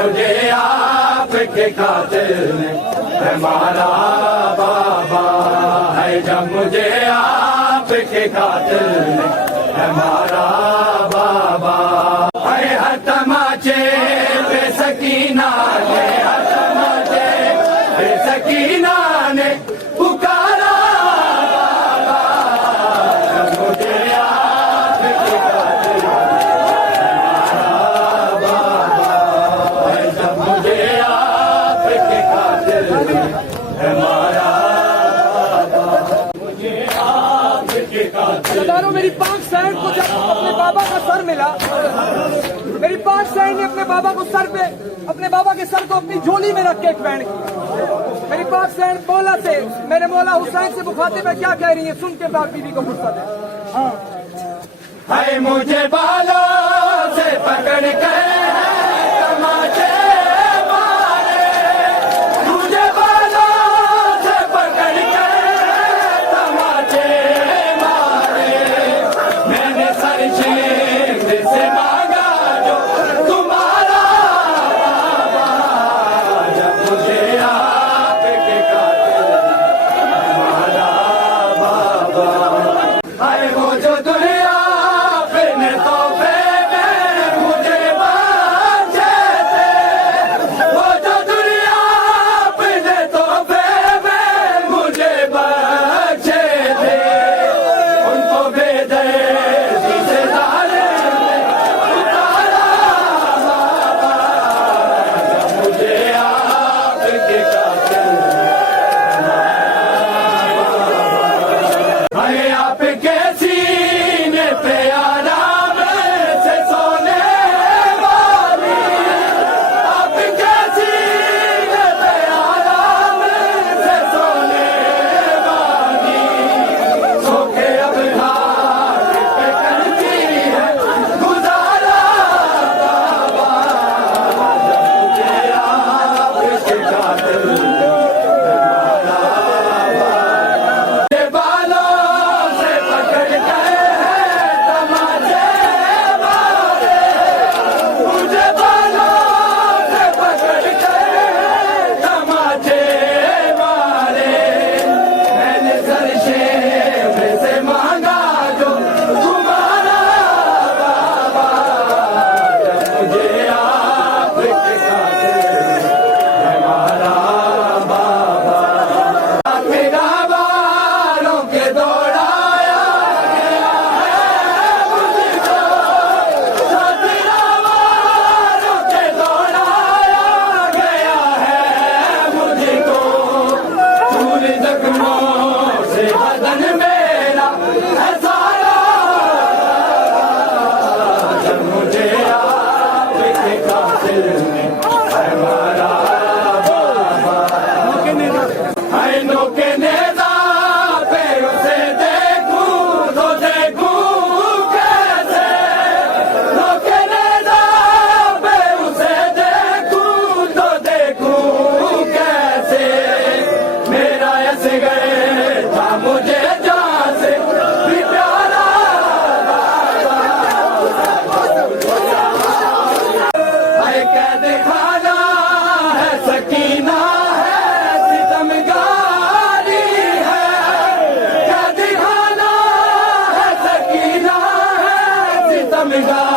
मुझे आपके खातिर हमारा बाबा है, जब मुझे आपके खातिर हमारा बाबा है। हर तमाचे पे सकीना ने, हर तमाचे पे सकीना ने पुकारा बाबा, जब मुझे आपके खातिर हमारा बाबा है, जब मुझे आपके खातिर हमारा सरदारों, मेरी पाक सैन को जब अपने बाबा का सर मिला, मेरी पाक सैन ने अपने बाबा को सर पे, अपने बाबा के सर को अपनी झोली में रख के पहन, मेरी पाक सैन मौला से, मेरे मौला हुसैन से मुखातिब है, क्या कह रही है? सुन के पाक बीवी को फुर्सत है। मुझे बालों से पकड़ कर तमाचे मारे, मुझे बालों से पकड़ कर तमाचे मारे, मैंने सर शेख से मांगा जो तुम्हारा बाबा, जब मुझे आपके खातिर हमारा बाबा है। वो जो दुनिया ने तोहफे में मुझे बख्शे थे, वो जो दुनिया ने तोहफे में मुझे बख्शे थे, उनको बेदर्दी से जालिम ने उतारा बाबा, जब मुझे आपके खातिर है। आपके सीने पे आराम से सोने वाली, आपके सीने पे आराम से सोने वाली, सो के अब घाट पे करती है गुजारा बाबा, जब मुझे आपके खातिर हमारा बालों से पकड़ कर तमाचे मारे, मुझे बालों से पकड़ कर तमाचे मारे, मैंने सर शेख से मांगा जो तुम्हारा बाबा, जब मुझे आपके खातिर हमारा बाबा मेरा वालों के दौड़ाया गया है मुझको, मेरा वालों के दौड़ाया गया है मुझको, फूल जख्मों से बदन मेरा है सारा, जब मुझे आपके खातिर हमारा बाबा है। नो के नेज़ा पे उसे देखूं तो देखूं कैसे, नो के नेज़ा पे उसे देखूं तो देखूं कैसे, मेरा असगर था मुझे जान से भी प्यारा बाबा, है कैद खाना है सकीना है सितमगारी है, कैद खाना है सकीना है सितमगारी